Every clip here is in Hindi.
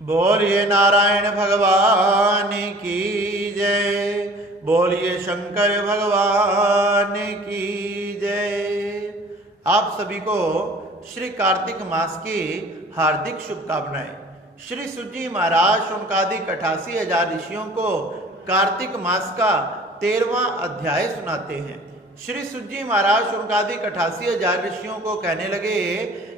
बोलिए नारायण भगवान की जय। बोलिए शंकर भगवान की जय। आप सभी को श्री कार्तिक मास की हार्दिक शुभकामनाएं। श्री सुजी महाराज शौनकादिक 88,000 ऋषियों को कार्तिक मास का 13वां अध्याय सुनाते हैं। श्री सुजी महाराज शौनकादिक 88,000 ऋषियों को कहने लगे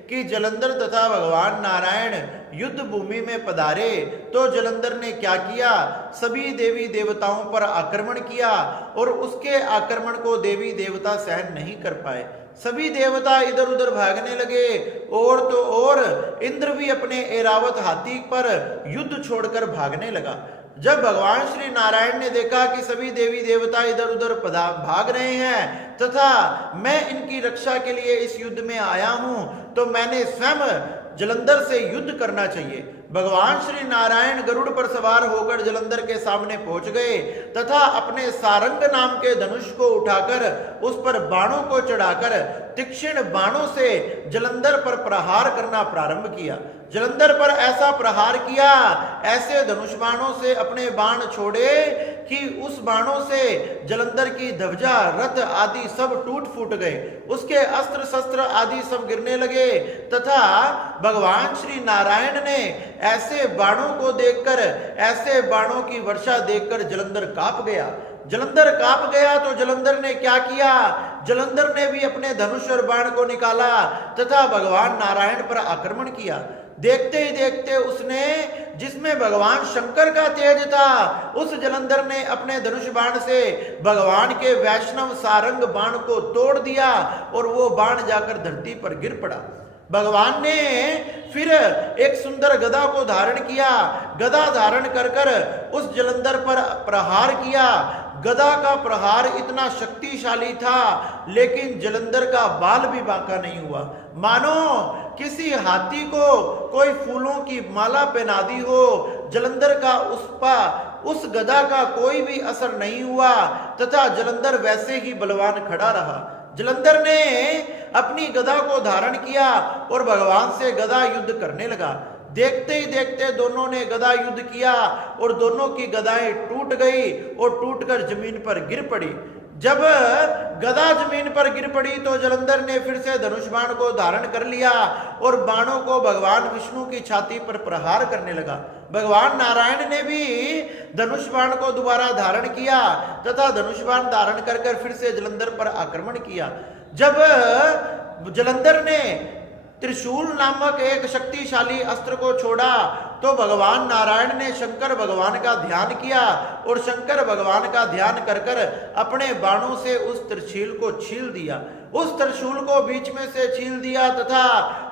कि जलंधर तथा भगवान नारायण युद्ध भूमि में पधारे तो जलंधर ने क्या किया, सभी देवी देवताओं पर आक्रमण किया और उसके आक्रमण को देवी देवता सहन नहीं कर पाए। सभी देवता इधर उधर भागने लगे और तो और इंद्र भी अपने ऐरावत हाथी पर युद्ध छोड़कर भागने लगा। जब भगवान श्री नारायण ने देखा कि सभी देवी देवता इधर उधर भाग रहे हैं तथा मैं इनकी रक्षा के लिए इस युद्ध में आया हूं, तो मैंने स्वयं जलंधर से युद्ध करना चाहिए। भगवान श्री नारायण गरुड़ पर सवार होकर जलंधर के सामने पहुंच गए तथा अपने सारंग नाम के धनुष को उठाकर उस पर बाणों को चढ़ाकर तीक्ष्ण बाणों से जलंधर पर प्रहार करना प्रारंभ किया। जलंधर पर ऐसा प्रहार किया, ऐसे धनुष बाणों से अपने बाण छोड़े कि उस बाणों से जलंधर की ध्वजा रथ आदि सब टूट फूट गए, उसके अस्त्र शस्त्र आदि सब गिरने लगे तथा भगवान श्री नारायण ने ऐसे बाणों को देखकर, ऐसे बाणों की वर्षा देखकर जलंधर कांप गया। जलंधर कांप गया तो जलंधर ने क्या किया, जलंधर ने भी अपने धनुष और बाण को निकाला तथा भगवान नारायण पर आक्रमण किया। देखते ही देखते उसने, जिसमें भगवान शंकर का तेज था, उस जलंधर ने अपने धनुष बाण से भगवान के वैष्णव सारंग बाण को तोड़ दिया और वो बाण जाकर धरती पर गिर पड़ा। भगवान ने फिर एक सुंदर गदा को धारण किया, गदा धारण कर कर उस जलंधर पर प्रहार किया। गदा का प्रहार इतना शक्तिशाली था लेकिन जलंधर का बाल भी बांका नहीं हुआ, मानो किसी हाथी को कोई फूलों की माला पहना दी हो। जलंधर का उस गदा का कोई भी असर नहीं हुआ तथा जलंधर वैसे ही बलवान खड़ा रहा। जलंधर ने अपनी गदा को धारण किया और भगवान से गदा युद्ध करने लगा। देखते ही देखते दोनों ने गदा युद्ध किया और दोनों की गदाएं टूट गई और टूटकर जमीन पर गिर पड़ी। जब गदा जमीन पर गिर पड़ी तो जलंधर ने फिर से धनुष बाण को धारण कर लिया और बाणों को भगवान विष्णु की छाती पर प्रहार करने लगा। भगवान नारायण ने भी धनुष बाण को दोबारा धारण किया तथा धनुष बाण धारण कर कर फिर से जलंधर पर आक्रमण किया। जब जलंधर ने त्रिशूल नामक एक शक्तिशाली अस्त्र को छोड़ा तो भगवान नारायण ने शंकर भगवान का ध्यान किया और शंकर भगवान का ध्यान कर कर अपने बाणों से उस त्रिशूल को छील दिया। उस त्रिशूल को बीच में से छील दिया तथा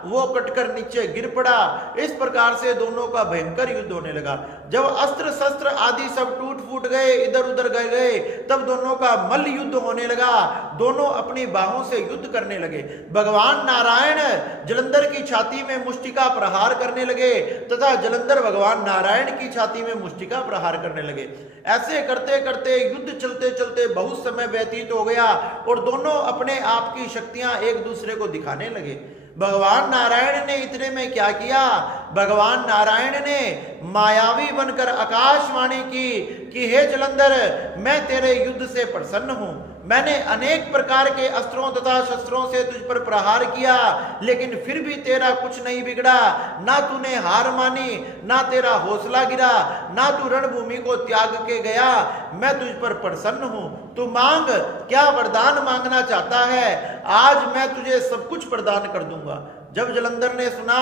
वो कटकर नीचे गिर पड़ा। इस प्रकार से दोनों का भयंकर युद्ध होने लगा। जब अस्त्र शस्त्र आदि सब टूट फूट गए, इधर उधर गए, तब दोनों का मल्ल युद्ध होने लगा। दोनों अपनी बाहों से युद्ध करने लगे। भगवान नारायण जलंधर की छाती में मुष्टिका प्रहार करने लगे तथा जलंधर भगवान नारायण की छाती में मुष्टिका प्रहार करने लगे। ऐसे करते करते युद्ध चलते चलते बहुत समय व्यतीत हो गया और दोनों अपने आप की शक्तियां एक दूसरे को दिखाने लगे। भगवान नारायण ने इतने में क्या किया, भगवान नारायण ने मायावी बनकर आकाशवाणी की कि हे जलंधर, मैं तेरे युद्ध से प्रसन्न हूं। मैंने अनेक प्रकार के अस्त्रों तथा शस्त्रों से तुझ पर प्रहार किया लेकिन फिर भी तेरा कुछ नहीं बिगड़ा। ना तूने हार मानी, ना तेरा हौसला गिरा, ना तू रणभूमि को त्याग के गया। मैं तुझ पर प्रसन्न हूं। तू मांग, क्या वरदान मांगना चाहता है, आज मैं तुझे सब कुछ प्रदान कर दूंगा। जब जलंधर ने सुना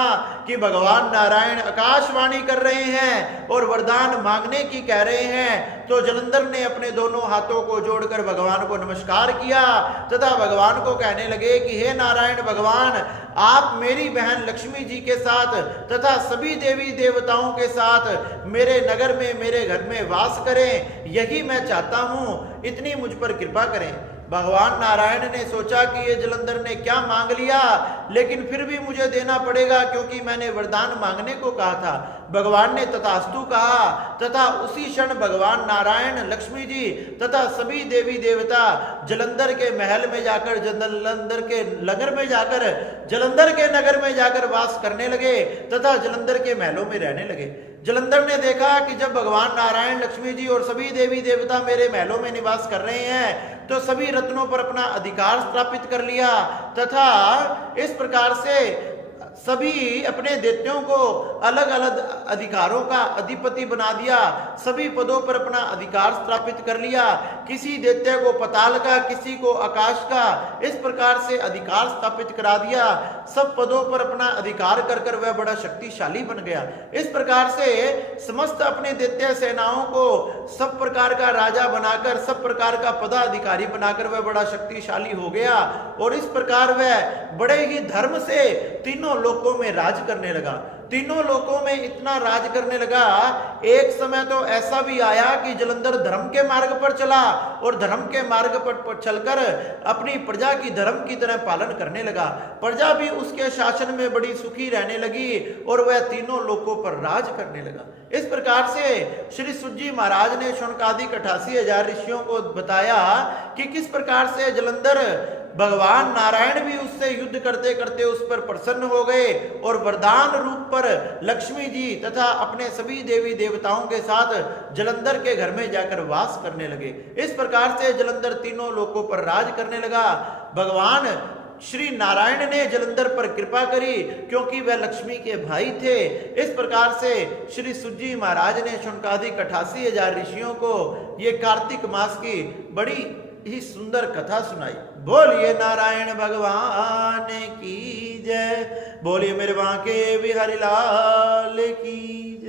कि भगवान नारायण आकाशवाणी कर रहे हैं और वरदान मांगने की कह रहे हैं, तो जलंधर ने अपने दोनों हाथों को जोड़कर भगवान को नमस्कार किया तथा भगवान को कहने लगे कि हे नारायण भगवान, आप मेरी बहन लक्ष्मी जी के साथ तथा सभी देवी देवताओं के साथ मेरे नगर में, मेरे घर में वास करें, यही मैं चाहता हूं। इतनी मुझ पर कृपा करें। भगवान नारायण ने सोचा कि ये जलंधर ने क्या मांग लिया, लेकिन फिर भी मुझे देना पड़ेगा क्योंकि मैंने वरदान मांगने को कहा था। भगवान ने तथास्तु कहा तथा उसी क्षण भगवान नारायण, लक्ष्मी जी तथा सभी देवी देवता जलंधर के महल में जाकर, जलंधर के नगर में जाकर, जलंधर के नगर में जाकर वास करने लगे तथा जलंधर के महलों में रहने लगे। जलंधर ने देखा कि जब भगवान नारायण, लक्ष्मी जी और सभी देवी देवता मेरे महलों में निवास कर रहे हैं तो सभी रत्नों पर अपना अधिकार स्थापित कर लिया तथा इस प्रकार से सभी अपने दैत्यों को अलग अलग अधिकारों का अधिपति बना दिया, सभी पदों पर अपना अधिकार स्थापित कर लिया। किसी दैत्य को पताल का, किसी को आकाश का, इस प्रकार से अधिकार स्थापित करा दिया। सब पदों पर अपना अधिकार कर कर वह बड़ा शक्तिशाली बन गया। इस प्रकार से समस्त अपने दैत्य सेनाओं को सब प्रकार का राजा बनाकर, सब प्रकार का पदाधिकारी बनाकर वह बड़ा शक्तिशाली हो गया और इस प्रकार वह बड़े ही धर्म से तीनों लोकों में राज करने लगा। तीनों लोकों में इतना राज करने लगा। एक समय तो ऐसा भी आया कि जलंधर धर्म के मार्ग पर चला और धर्म के मार्ग पर चलकर अपनी प्रजा की धर्म की तरह पालन करने लगा। प्रजा भी उसके शासन में बड़ी सुखी रहने लगी और वह तीनों लोकों पर राज करने लगा। इस प्रकार से श्री सुजी महाराज ने शौनकादिक 88,000 ऋषियों को बताया कि किस प्रकार से जलंधर भगवान नारायण भी उससे युद्ध करते करते उस पर प्रसन्न हो गए और वरदान रूप पर लक्ष्मी जी तथा अपने सभी देवी देवताओं के साथ जलंधर के घर में जाकर वास करने लगे। इस प्रकार से जलंधर तीनों लोकों पर राज करने लगा। भगवान श्री नारायण ने जलंधर पर कृपा करी क्योंकि वह लक्ष्मी के भाई थे। इस प्रकार से श्री सुजी महाराज ने शौनकादिक 88,000 ऋषियों को ये कार्तिक मास की बड़ी ही सुंदर कथा सुनाई। बोलिए नारायण भगवान की जय, बोलिए मेरे बांके बिहारी लाल की जय।